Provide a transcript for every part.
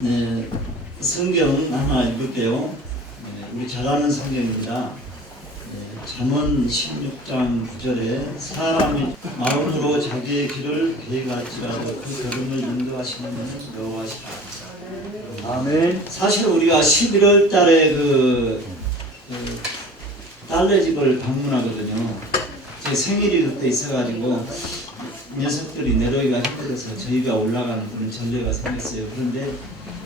네, 성경 하나 읽을게요. 네, 우리 잘 아는 성경입니다. 네, 잠언 16장 9절에 사람이 마음으로 자기의 길을 계획할지라도 그 걸음을 인도하시는 여호와시라. 아멘. 사실 우리가 11월 달에 딸네 집을 방문하거든요. 제 생일이 그때 있어가지고 녀석들이 내려오기가 힘들어서 저희가 올라가는 그런 전례가 생겼어요. 그런데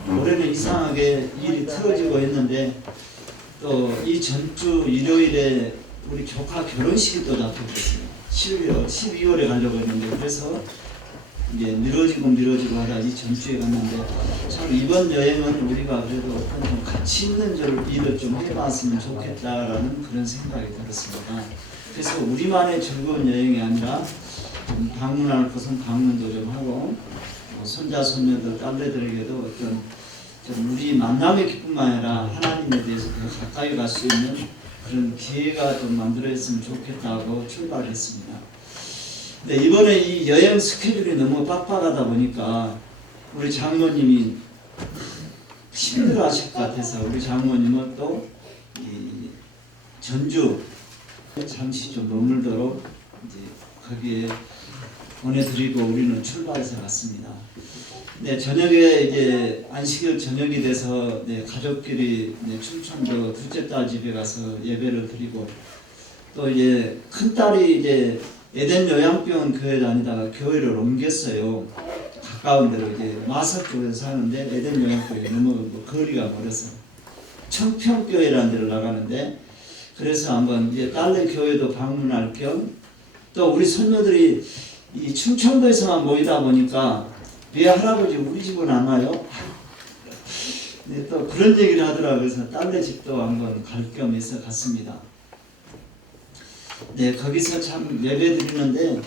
올해는 이상하게 일이 틀어지고 했는데 또 이 전주 일요일에 우리 조카 결혼식이 또 잡혀버렸어요. 12월에 가려고 했는데 그래서 이제 미뤄지고 하다 이 전주에 갔는데 참 이번 여행은 우리가 그래도 어떤 좀 가치 있는 일을 좀 해봤으면 좋겠다라는 그런 생각이 들었습니다. 그래서 우리만의 즐거운 여행이 아니라 방문할 곳은 방문도 좀 하고 손자 손녀들 딸내들에게도 어떤 좀 우리 만남의 기쁨만 아니라 하나님에 대해서 더 가까이 갈 수 있는 그런 기회가 좀 만들어졌으면 좋겠다고 출발했습니다. 근데 이번에 이 여행 스케줄이 너무 빡빡하다 보니까 우리 장모님이 힘들어하실 것 같아서 우리 장모님은 또 이 전주 잠시 좀 머물도록 이제 거기에 보내드리고 우리는 출발해서 갔습니다. 네, 저녁에 이제 안식일 저녁이 돼서 가족끼리 충청도 둘째 딸 집에 가서 예배를 드리고 또 이제 큰 딸이 이제 에덴 요양병원 교회 다니다가 교회를 옮겼어요. 가까운 데로 이제 마석 쪽에서 사는데 에덴 요양병원이 너무 거리가 멀어서 청평교회라는 데를 나가는데 그래서 한번 이제 딸네 교회도 방문할 겸 또 우리 손녀들이 이 충청도에서만 모이다 보니까 왜 할아버지 우리 집은 안 와요? 네, 또 그런 얘기를 하더라고요. 그래서 딸네 집도 한번 갈 겸 해서 갔습니다. 네, 거기서 참 예배 드리는데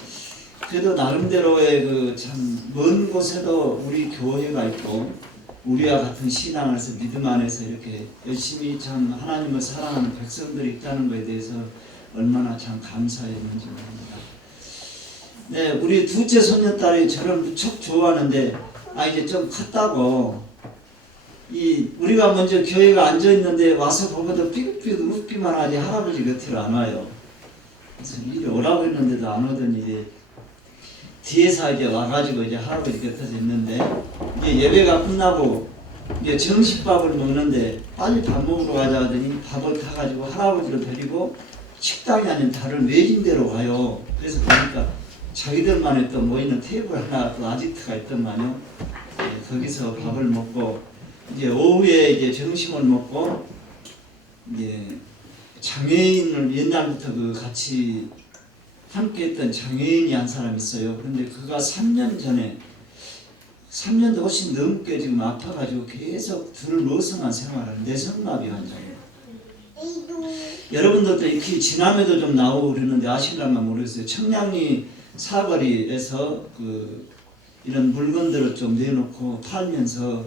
그래도 나름대로의 그 참 먼 곳에도 우리 교회가 있고 우리와 같은 신앙을 해서 믿음 안에서 이렇게 열심히 참 하나님을 사랑하는 백성들이 있다는 것에 대해서 얼마나 참 감사했는지 모릅니다. 네, 우리 둘째 손녀딸이 저를 무척 좋아하는데 이제 좀 컸다고 우리가 먼저 교회가 앉아 있는데 와서 보고도 삐긋삐긋 웃기만 하지 할아버지 곁으로 안 와요. 그래서 이리 오라고 했는데도 안 오더니 뒤에서 이제 와가지고 이제 할아버지 곁에서 있는데 이제 예배가 끝나고 이제 정식밥을 먹는데 빨리 밥 먹으러 가자 하더니 밥을 타가지고 할아버지를 데리고 식당이 아닌 다른 외진데로 가요. 그래서 보니까 자기들만의 또 모이는 테이블 하나 또 아지트가 있더만요. 거기서 밥을 먹고 이제 오후에 이제 점심을 먹고 이제 장애인을 옛날부터 같이 함께했던 장애인이 한 사람 있어요. 그런데 그가 3년도 훨씬 넘게 지금 아파가지고 계속 들머성한 생활을 내성마비 환자예요. 여러분들도 이렇게 지남에도 좀 나오고 그러는데 아실란가 모르겠어요. 청량리 사거리에서 이런 물건들을 좀 내놓고 팔면서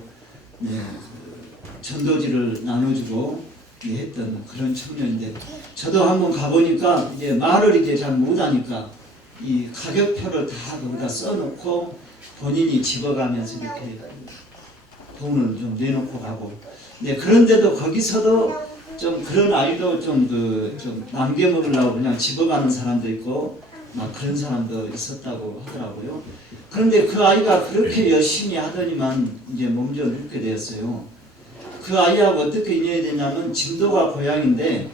전도지를 나눠주고 했던 그런 청년인데 저도 한번 가보니까 이제 말을 이제 잘 못하니까 이 가격표를 다 거기다 써놓고 본인이 집어가면서 이렇게 돈을 좀 내놓고 가고 그런데도 거기서도 좀 그런 아이도 좀 남겨먹으려고 그냥 집어가는 사람도 있고 막 그런 사람도 있었다고 하더라고요. 그런데 그 아이가 그렇게 열심히 하더니만 이제 몸져 늙게 되었어요. 그 아이하고 어떻게 인연이 되냐면 진도가 고향인데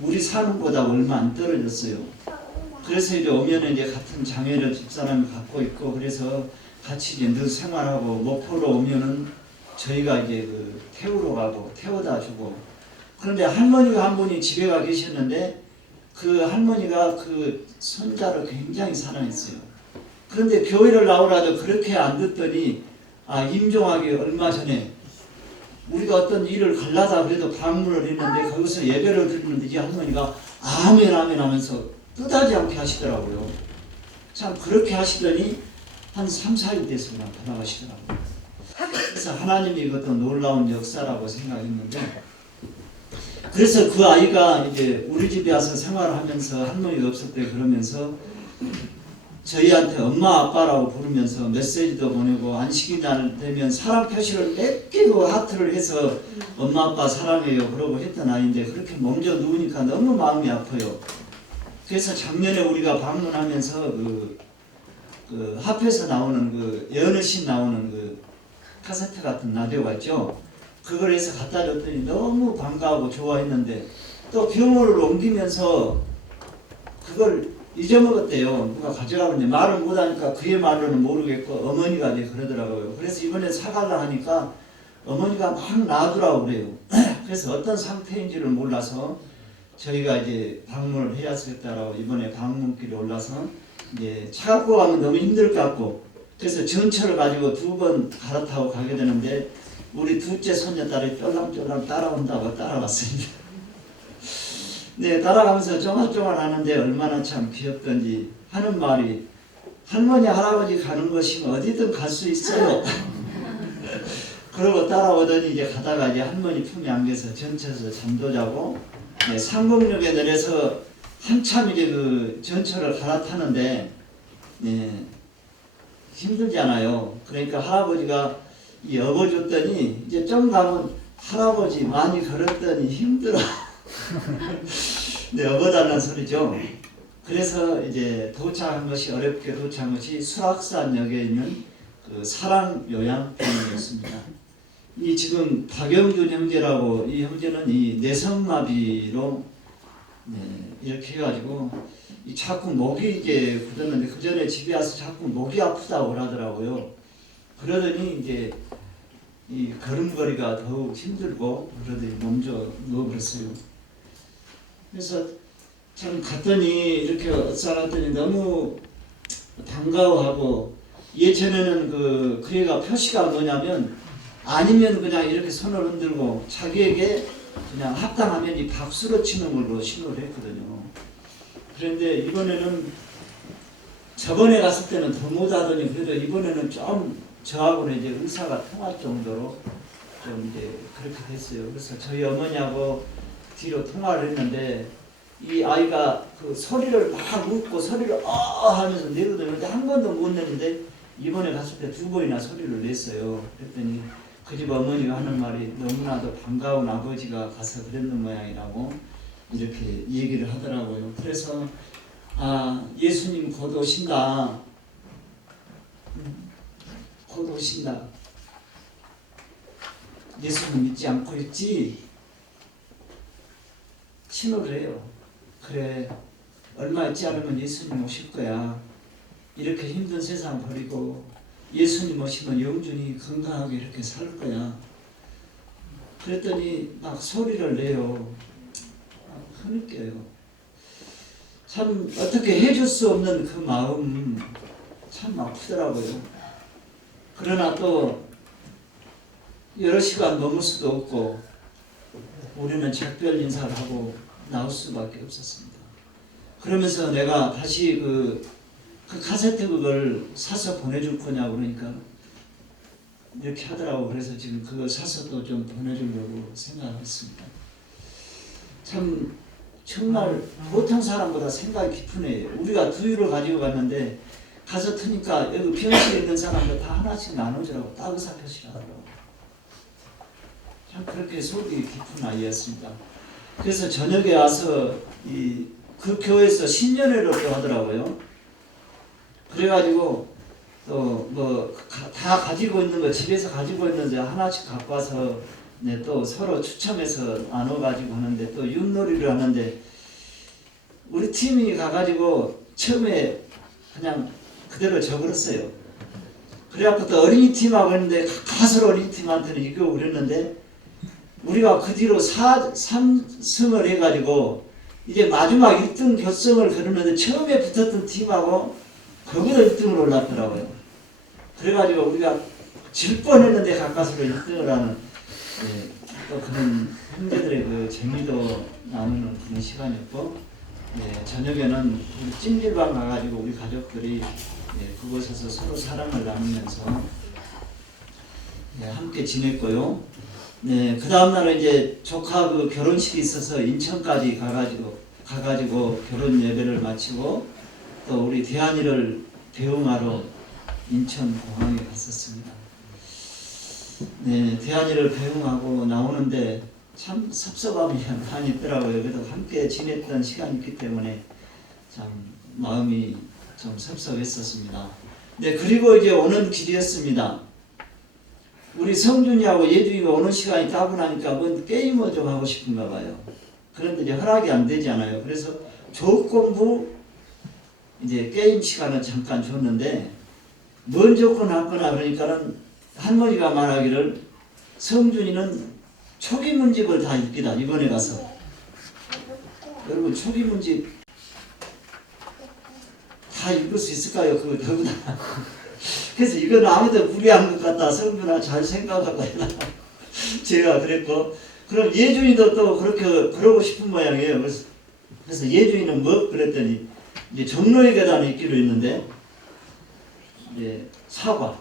우리 사는 곳보다 얼마 안 떨어졌어요. 그래서 이제 오면은 이제 같은 장애를 집사람이 갖고 있고 그래서 같이 이제 늘 생활하고 목포로 오면은 저희가 이제 태우러 가고 태워다 주고 그런데 할머니가 한 분이 집에 가 계셨는데 그 할머니가 그 손자를 굉장히 사랑했어요. 그런데 교회를 나오라도 그렇게 안 듣더니 임종하기 얼마 전에 우리가 어떤 일을 갈라다 그래도 방문을 했는데 거기서 예배를 드리는데 이 할머니가 아멘 아멘 하면서 뜻하지 않게 하시더라고요. 참 그렇게 하시더니 한 3, 4일 돼서 그냥 돌아가시더라고요. 그래서 하나님이 이것도 놀라운 역사라고 생각했는데 그래서 그 아이가 이제 우리 집에 와서 생활을 하면서 할머니가 없을 때 그러면서 저희한테 엄마 아빠라고 부르면서 메시지도 보내고 안식이 날 되면 사랑 표시를 몇 개고 하트를 해서 엄마 아빠 사랑해요 그러고 했던 아이인데 그렇게 멍져 누우니까 너무 마음이 아파요. 그래서 작년에 우리가 방문하면서 그 합에서 나오는 그 여느신 나오는 그 카세트 같은 라디오가 있죠. 그걸 해서 갖다 줬더니 너무 반가워하고 좋아했는데 또 병원을 옮기면서 그걸 잊어먹었대요. 누가 가져가는데 말을 못하니까 그의 말로는 모르겠고 어머니가 이제 그러더라고요. 그래서 이번에 사가려 하니까 어머니가 막 나더라고 그래요. 그래서 어떤 상태인지를 몰라서 저희가 이제 방문을 해야겠다라고 이번에 방문길에 올라서 이제 차 갖고 가면 너무 힘들 것 같고 그래서 전철을 가지고 2번 갈아타고 가게 되는데 우리 둘째 손녀딸이 쫄랑쫄랑 따라온다고 따라왔습니다. 네, 따라가면서 쫑알쫑알 하는데 얼마나 참 귀엽던지 하는 말이 할머니 할아버지 가는 것이면 어디든 갈 수 있어요. 그러고 따라오더니 이제 가다가 이제 할머니 품에 안겨서 전철에서 잠도 자고 네, 상봉역에 내려서 한참 이제 그 전철을 갈아타는데 네, 힘들잖아요. 그러니까 할아버지가 이 업어줬더니 이제 좀 가면 할아버지 많이 걸었더니 힘들어. 네, 업어달라는 소리죠. 그래서 이제 도착한 것이 어렵게 도착한 것이 수락산역에 있는 그 사랑 요양병원이었습니다. 이 지금 박영준 형제라고 이 형제는 이 내성마비로 네, 이렇게 해가지고 이 자꾸 목이 이제 굳었는데 그 전에 집에 와서 자꾸 목이 아프다고 그러더라고요. 그러더니 이제 이 걸음걸이가 더욱 힘들고 그러더니 몸져 누워버렸어요. 그래서 참 갔더니 이렇게 어싸갔더니 너무 반가워하고 예전에는 그 애가 표시가 뭐냐면 아니면 그냥 이렇게 손을 흔들고 자기에게 그냥 합당하면 이 박수로 치는 걸로 신호를 했거든요. 그런데 이번에는 저번에 갔을 때는 더 못하더니 그래도 이번에는 좀 저하고는 이제 의사가 통할 정도로 좀 이제 그렇게 됐어요. 그래서 저희 어머니하고 뒤로 통화를 했는데 이 아이가 그 소리를 막 웃고 소리를 하면서 내거든요. 근데 한 번도 못 냈는데 이번에 갔을 때 2번이나 소리를 냈어요. 그랬더니 그 집 어머니가 하는 말이 너무나도 반가운 아버지가 가서 그랬는 모양이라고 이렇게 얘기를 하더라고요. 그래서 아 예수님 곧 오신다. 곧 오신다. 예수님 믿지 않고 있지? 신호를 해요. 그래 얼마 있지 않으면 예수님 오실 거야. 이렇게 힘든 세상 버리고 예수님 오시면 영준이 건강하게 이렇게 살 거야. 그랬더니 막 소리를 내요. 흐느껴요. 참 어떻게 해줄 수 없는 그 마음 참 아프더라고요. 그러나 또 여러 시간 머물 수도 없고 우리는 작별 인사를 하고 나올 수밖에 없었습니다. 그러면서 내가 다시 그 카세트 그걸 사서 보내줄 거냐고 그러니까 이렇게 하더라고. 그래서 지금 그걸 사서 또 좀 보내주려고 생각했습니다. 참 정말 보통 사람보다 생각이 깊은 애예요. 우리가 두유를 가지고 갔는데 가서 트니까 여기 병실에 있는 사람들 다 하나씩 나눠주라고 딱 의사 표시를 하더라고. 참 그렇게 속이 깊은 아이였습니다. 그래서 저녁에 와서 그 교회에서 신년회를 또 하더라고요. 그래가지고 또 뭐 다 가지고 있는 거 집에서 가지고 있는 거 하나씩 갖고 와서 네, 또 서로 추첨해서 나눠가지고 하는데 또 윷놀이를 하는데 우리 팀이 가가지고 처음에 그냥 그대로 져버렸어요. 그래갖고 또 어린이 팀하고 했는데 가수로 어린이 팀한테는 이기고 그랬는데 우리가 그 뒤로 3승을 해가지고 이제 마지막 1등 결승을 거르는데 처음에 붙었던 팀하고 거기서 1등으로 올랐더라고요. 그래가지고 우리가 질 뻔했는데 가까스로 1등을 하는 네, 또 그런 형제들의 그 재미도 나누는 그런 시간이었고 네, 저녁에는 우리 찜질방 가가지고 우리 가족들이 네, 그곳에서 서로 사랑을 나누면서 네, 함께 지냈고요. 네, 그 다음날은 이제 조카 그 결혼식이 있어서 인천까지 가가지고 결혼 예배를 마치고 또 우리 대한이를 배웅하러 인천공항에 갔었습니다. 네, 대한이를 배웅하고 나오는데 참 섭섭함이 많이 있더라고요. 그래도 함께 지냈던 시간이 있기 때문에 참 마음이 좀 섭섭했었습니다. 네, 그리고 이제 오는 길이었습니다. 우리 성준이하고 예준이가 오는 시간이 따분하니까 뭔 게임을 좀 하고 싶은가 봐요. 그런데 이제 허락이 안 되잖아요. 그래서 조건부 이제 게임 시간을 잠깐 줬는데 뭔 조건 할거나 그러니까는 할머니가 말하기를 성준이는 초기 문집을 다 읽기다 이번에 가서. 여러분 초기 문집 다 읽을 수 있을까요? 그거 더구나. 그래서 이건 아무도 무리한 것 같다. 성준아 잘 생각하고 해라. 제가 그랬고, 그럼 예준이도 또 그렇게 그러고 싶은 모양이에요. 그래서 예준이는 뭐 그랬더니 이제 정로의 계단에 있기로 했는데 이제 사과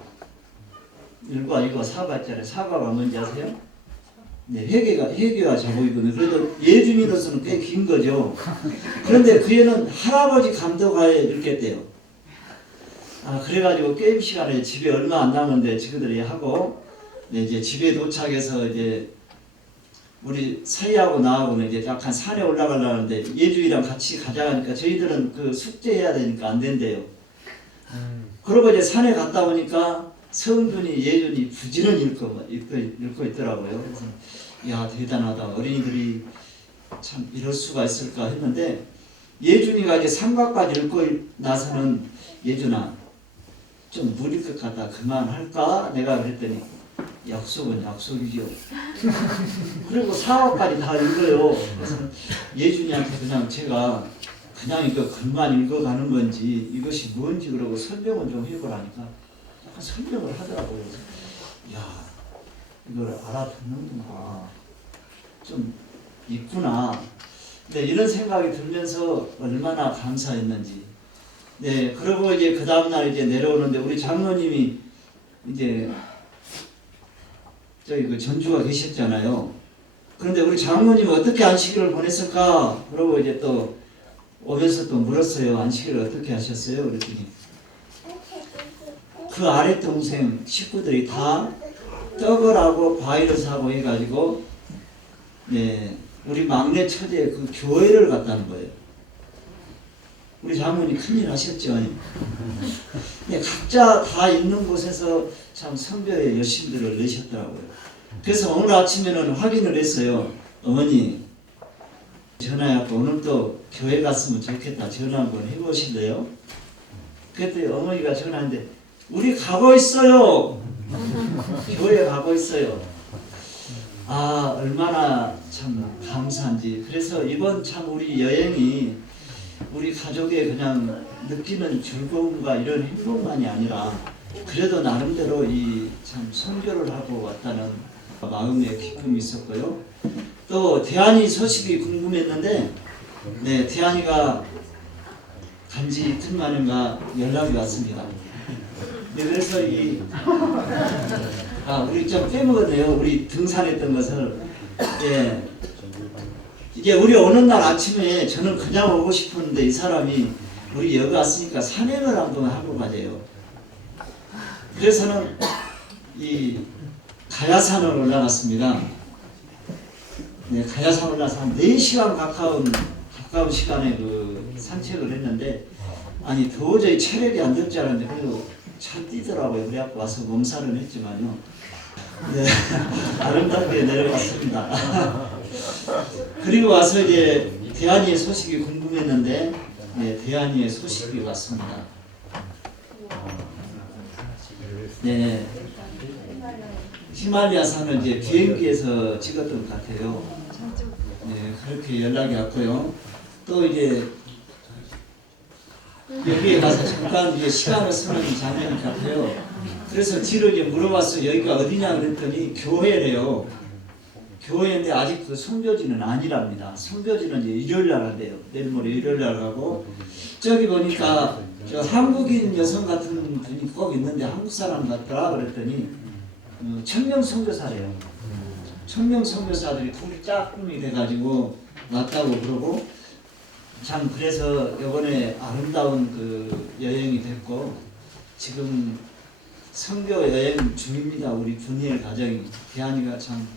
1과 2과 사과 있잖아요. 사과가 뭔지 아세요? 네, 회계가 제목이거든요. 그래도 예준이로서는 꽤 긴 거죠. 그런데 그 애는 할아버지 감독하에 읽겠대요. 그래가지고 게임 시간에 집에 얼마 안 남았는데 친구들이 하고, 네, 이제 집에 도착해서 이제 우리 사이하고 나하고는 이제 약간 산에 올라가려는데 예준이랑 같이 가자니까 저희들은 그 숙제해야 되니까 안 된대요. 그러고 이제 산에 갔다 오니까 성준이 예준이 부지런히 읽고 있더라고요. 그래서 야 대단하다. 어린이들이 참 이럴 수가 있을까 했는데 예준이가 이제 삼각까지 읽고 나서는 예준아 좀 무릴 것 같다. 그만할까? 내가 그랬더니 약속은 약속이죠. 그리고 사과까지 다 읽어요. 그래서 예준이한테 그냥 제가 그냥 이거 글만 읽어가는 건지 이것이 뭔지 그러고 설명을 좀 해보라니까 약간 설명을 하더라고요. 야 이걸 알아듣는구나. 좀 있구나. 네, 이런 생각이 들면서 얼마나 감사했는지. 네, 그러고 이제 그 다음날 이제 내려오는데 우리 장로님이 이제 저기 그 전주가 계셨잖아요. 그런데 우리 장로님은 어떻게 안식일을 보냈을까? 그러고 이제 또 오면서 또 물었어요. 안식일을 어떻게 하셨어요? 그랬더니 그 아래 동생 식구들이 다 떡을 하고 과일을 사고 해가지고 네, 우리 막내 처제 그 교회를 갔다는 거예요. 우리 장모님 큰일 하셨죠. 네, 각자 다 있는 곳에서 참 선교의 열심들을 내셨더라고요. 그래서 오늘 아침에는 확인을 했어요. 어머니 전화해갖고 오늘 또 교회 갔으면 좋겠다. 전화 한번 해보실래요? 그랬더니 어머니가 전화했는데 우리 가고 있어요. 교회 가고 있어요. 얼마나 참 감사한지. 그래서 이번 참 우리 여행이 우리 가족의 그냥 느끼는 즐거움과 이런 행복만이 아니라 그래도 나름대로 이 참 선교를 하고 왔다는 마음의 기쁨이 있었고요. 또 대한이 소식이 궁금했는데 네, 대한이가 간지 이틀 만인가 연락이 왔습니다. 네, 그래서 우리 좀 빼먹었네요. 우리 등산했던 것을. 예. 이게 우리 오는 날 아침에 저는 그냥 오고 싶었는데 이 사람이 우리 여기 왔으니까 산행을 한번 하고 가재요. 그래서는 이 가야산을 올라갔습니다. 네, 가야산 올라서 한 4시간 가까운 시간에 그 산책을 했는데 아니 도저히 체력이 안 될 줄 알았는데 그래도 잘 뛰더라고요. 그래갖고 와서 몸살은 했지만요. 네, 아름답게 내려갔습니다. 그리고 와서 이제 대한이의 소식이 궁금했는데 네, 대한이의 소식이 왔습니다. 네, 히말라야 산을 이제 비행기에서 찍었던 것 같아요. 네, 그렇게 연락이 왔고요. 또 이제 여기에 가서 잠깐 이제 시간을 쓰는 장면 같아요. 그래서 뒤로 이제 물어봤어요. 여기가 어디냐 그랬더니 교회래요. 교회인데 아직 그 성교지는 아니랍니다. 성교지는 이제 일요일날 한대요. 내일 모레 일요일날 가고 저기 보니까 저 한국인 여성 같은 분이 꼭 있는데 한국 사람 같더라 그랬더니 천명 선교사래요. 천명 선교사들이 둘이 짝꿍이 돼가지고 왔다고 그러고 참 그래서 이번에 아름다운 그 여행이 됐고 지금 선교 여행 중입니다. 우리 분이엘 가정이. 대한이가 참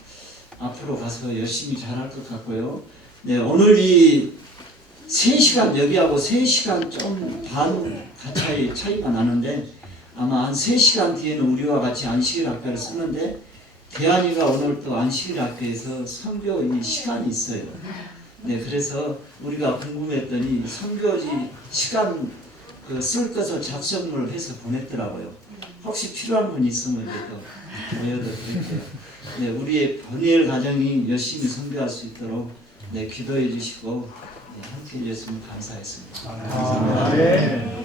앞으로 가서 열심히 잘할 것 같고요. 네, 오늘 이 3시간 여기하고 3시간 좀 반 차이가 나는데 아마 한 3시간 뒤에는 우리와 같이 안식일 학교를 쓰는데 대한이가 오늘 또 안식일 학교에서 선교 이 시간이 있어요. 네, 그래서 우리가 궁금했더니 선교지 시간 쓸 것을 작성을 해서 보냈더라고요. 혹시 필요한 분 있으면 이제 또 보여드릴게요. 네, 우리의 분이엘 가정이 열심히 선교할 수 있도록 네, 기도해 주시고 네, 함께 해주셨으면 감사했습니다. 감사합니다. 네.